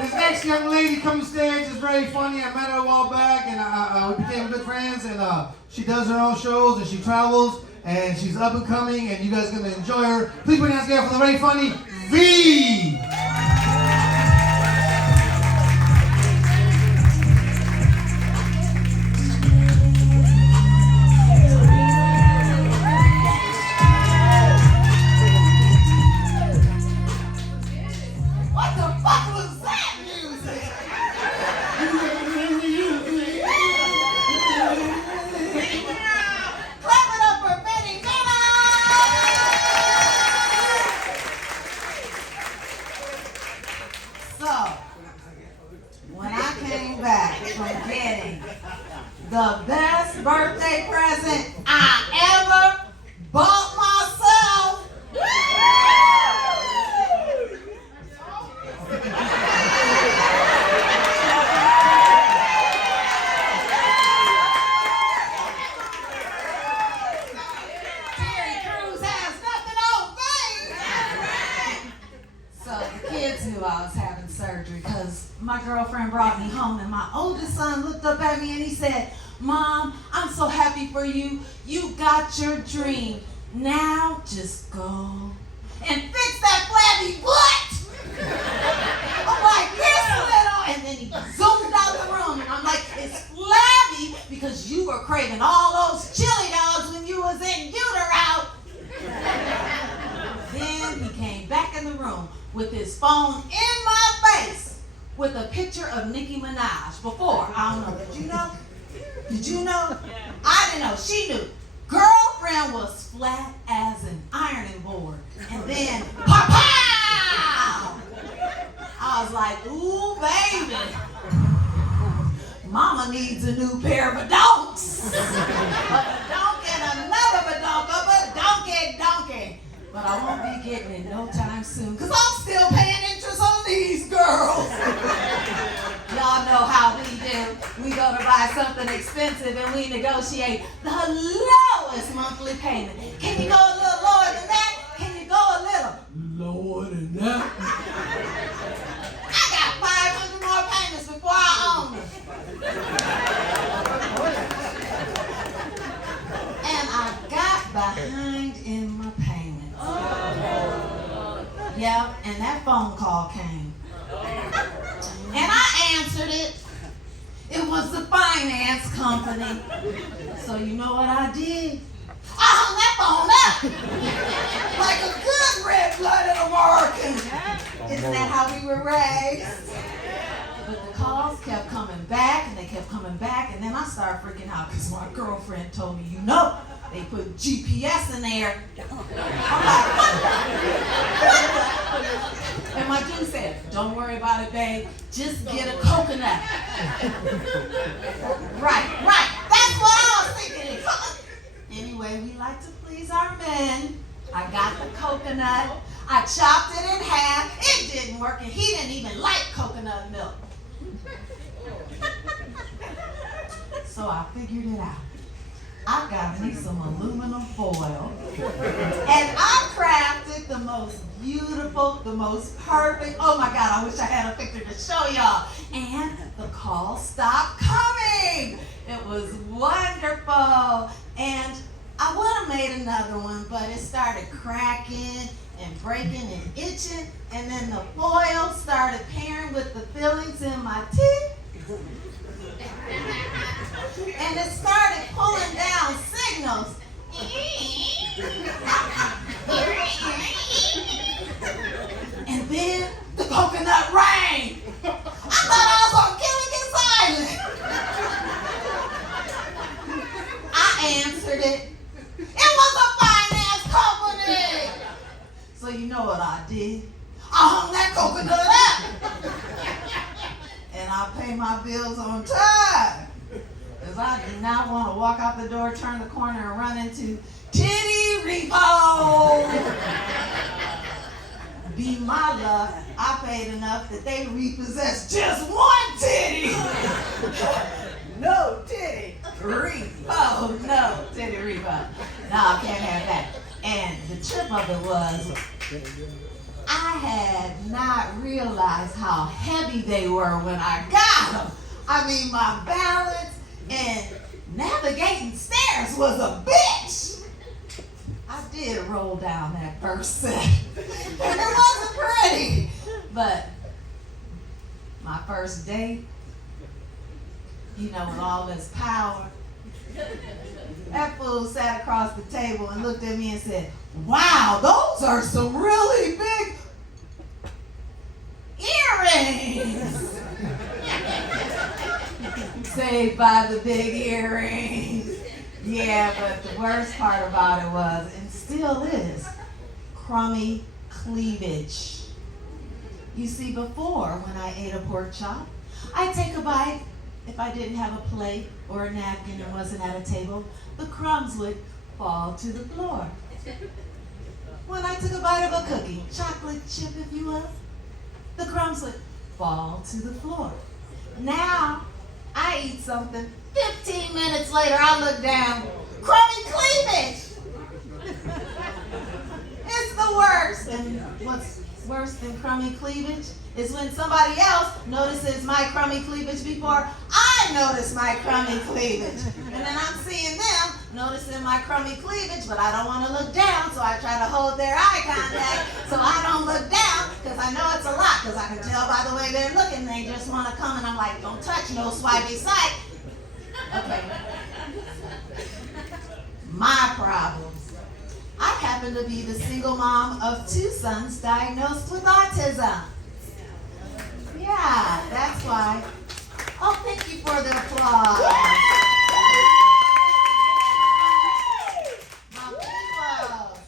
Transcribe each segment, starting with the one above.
This next young lady comes stage is very funny. I met her a while back, and we became good friends. And she does her own shows, and she travels, and she's up and coming, and you guys are gonna enjoy her. Please put your hands together for the very funny V. The best birthday present I ever bought myself. Terry Crews has nothing on me. So the kids knew I was having surgery because my girlfriend brought me home, and my oldest son looked up at me and he said, "Mom, I'm so happy for you. You got your dream. Now just go and fix that flabby butt." I'm like, "This little," and then he zoomed out the room, and I'm like, "It's flabby because you were craving all those chili dogs when you was in utero." Then he came back in the room with his phone in my face with a picture of Nicki Minaj. Before, I don't know, did you know? Did you know? I didn't know. She knew. Girlfriend was flat as an ironing board. And then, pow! I was like, "Ooh, baby. Mama needs a new pair of badonks." But badonk and another badonka, donkey. But I won't be getting it no time soon, because I'm still paying interest on these girls. Y'all know how we do. We go to buy something expensive and we negotiate the lowest monthly payment. Can you go a little lower than that? Can you go a little lower than that? I got 500 more payments before I own them. And I got behind in my payments. Yeah, and that phone call came. And I answered it. It was the finance company. So you know what I did? I hung that phone up like a good red-blooded American. Isn't that how we were raised? But the calls kept coming back, and they kept coming back, and then I started freaking out because my girlfriend told me, they put GPS in there. I'm like, what? And my dude said, "Don't worry about it, babe. Just get a coconut." Right. That's what I was thinking. Anyway, we like to please our men. I got the coconut. I chopped it in half. It didn't work, and he didn't even like coconut milk. So I figured it out. I got me some aluminum foil, and I crafted the most beautiful, the most perfect, oh my God, I wish I had a picture to show y'all. And the call stopped coming. It was wonderful. And I would have made another one, but it started cracking and breaking and itching, and then the foil started pairing with the fillings in my teeth. And it started pulling down signals. And then the coconut rang. I thought I was on Gilligan's Island. I answered it. It was a finance company. So you know what I did? I hung that coconut up. And I pay my bills on time. Because I did not want to walk out the door, turn the corner, and run into Titty Repo. Be my luck, I paid enough that they repossessed just one titty. No titty repo. No titty repo. No, I can't have that. And the trip of it was, I had not realized how heavy they were when I got them. I mean, my balance and navigating stairs was a bitch. I did roll down that first set. And it wasn't pretty. But my first date, you know, with all this power, that fool sat across the table and looked at me and said, "Wow, those are some really big earrings." Saved by the big earrings. Yeah, but the worst part about it was, and still is, crummy cleavage. You see, before, when I ate a pork chop, I'd take a bite. If I didn't have a plate or a napkin and wasn't at a table, the crumbs would fall to the floor. When I took a bite of a cookie, chocolate chip if you will, the crumbs would fall to the floor. Now, I eat something, 15 minutes later I look down, crummy cleavage. It's the worst. And what's worse than crummy cleavage is when somebody else notices my crummy cleavage before I notice my crummy cleavage. And then I'm seeing them noticing my crummy cleavage, but I don't want to look down, so I try to hold their eye contact so I don't look down, because I know it's a lot, because I can tell by the way they're looking, they just want to come, and I'm like, don't touch, no swipey sight. Okay. My problems. I happen to be the single mom of 2 sons diagnosed with autism. Yeah, that's why. Oh, thank you for the applause. My people.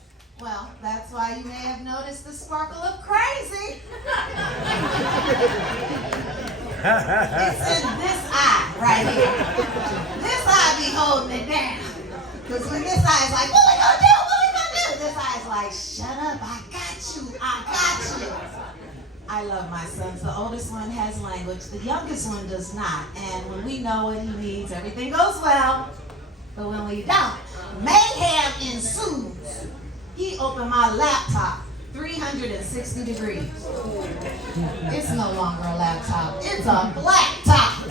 Well, that's why you may have noticed the sparkle of crazy. It's in this eye right here. This eye be holding it down. Because when this eye is like, what we gonna do? What we gonna do? This eye is like, shut up, I got you, I got you. I love my sons. The oldest one has language. The youngest one does not. And when we know what he needs, everything goes well. But when we don't, mayhem ensues. He opened my laptop 360 degrees. It's no longer a laptop. It's a black top.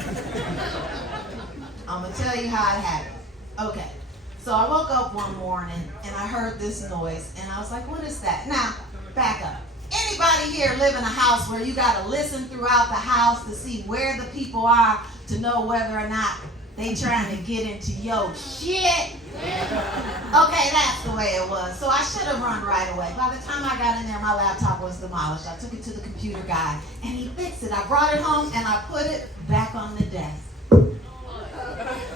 I'm going to tell you how it happened. Okay. So I woke up one morning and I heard this noise. And I was like, what is that? Now, back up. Anybody here live in a house where you got to listen throughout the house to see where the people are to know whether or not they trying to get into your shit? Okay, that's the way it was. So I should have run right away. By the time I got in there, my laptop was demolished. I took it to the computer guy and he fixed it. I brought it home and I put it back on the desk.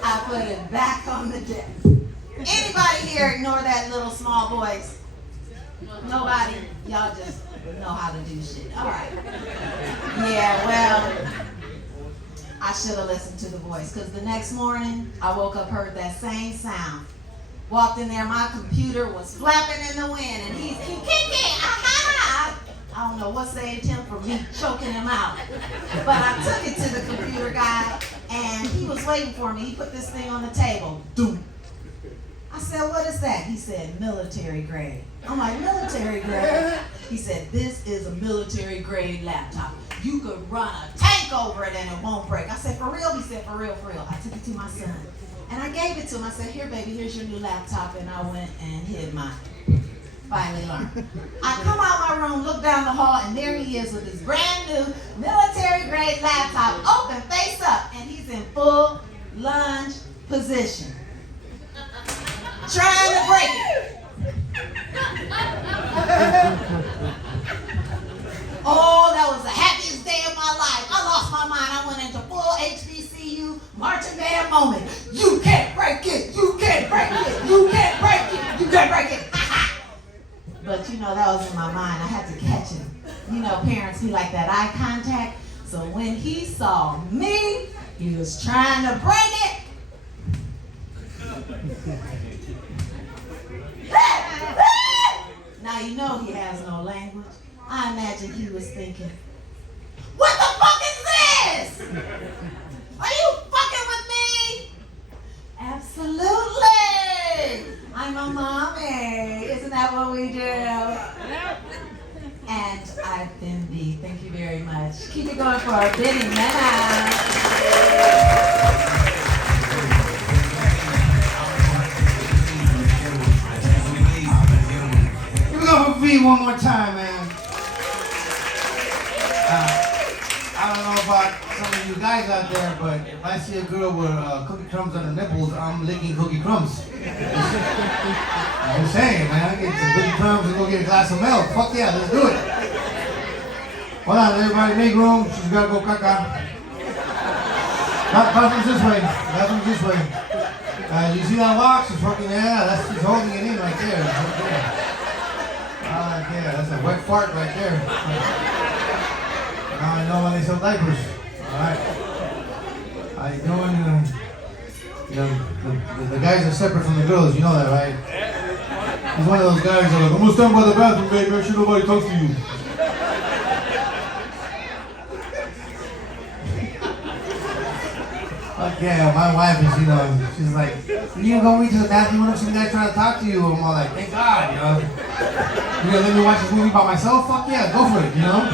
I put it back on the desk. Anybody here ignore that little small voice? Nobody? Y'all just know how to do shit. All right. Yeah, well, I should have listened to the voice, because the next morning, I woke up, heard that same sound. Walked in there, my computer was flapping in the wind, and he's kicking, aha! I don't know what saved him from me choking him out. But I took it to the computer guy, and he was waiting for me. He put this thing on the table. Doom. I said, what is that? He said, military grade. I'm like, military grade? He said, this is a military grade laptop. You could run a tank over it and it won't break. I said, for real? He said, for real, for real. I took it to my son. And I gave it to him. I said, here, baby, here's your new laptop. And I went and hid mine. Finally learned. I come out my room, look down the hall, and there he is with his brand new military grade laptop, open face up. And he's in full lunge position. Trying to break it. Oh, that was the happiest day of my life. I lost my mind. I went into full HBCU marching band moment. You can't break it. You can't break it. You can't break it. You can't break it. But you know, that was in my mind. I had to catch him. You know, parents be like that eye contact. So when he saw me, he was trying to break it. Now you know he has no language. I imagine he was thinking, what the fuck is this? Are you fucking with me? Absolutely. I'm a mommy. Isn't that what we do? And I've been B. Thank you very much. Keep it going for our Beny Mena. One more time, man. I don't know about some of you guys out there, but if I see a girl with cookie crumbs on her nipples, I'm licking cookie crumbs. I'm just saying, man. I get some cookie crumbs and go get a glass of milk. Fuck yeah, let's do it. Hold on, everybody, make room. She's got to go caca. Bathroom's this way. Bathroom's this way. You see that walk? She's fucking, yeah, she's holding it in right there. Right there. Yeah, that's a wet fart right there. Now I know when they sell diapers. Alright. How you doing? The guys are separate from the girls, you know that, right? He's one of those guys that are like, I'm gonna stand by the bathroom, baby, make sure nobody talks to you. Fuck yeah, my wife is, she's like, you go to the bathroom, what if some guy trying to talk to you? I'm all like, thank God, you know. You're gonna let me watch this movie by myself? Fuck yeah, go for it, you know?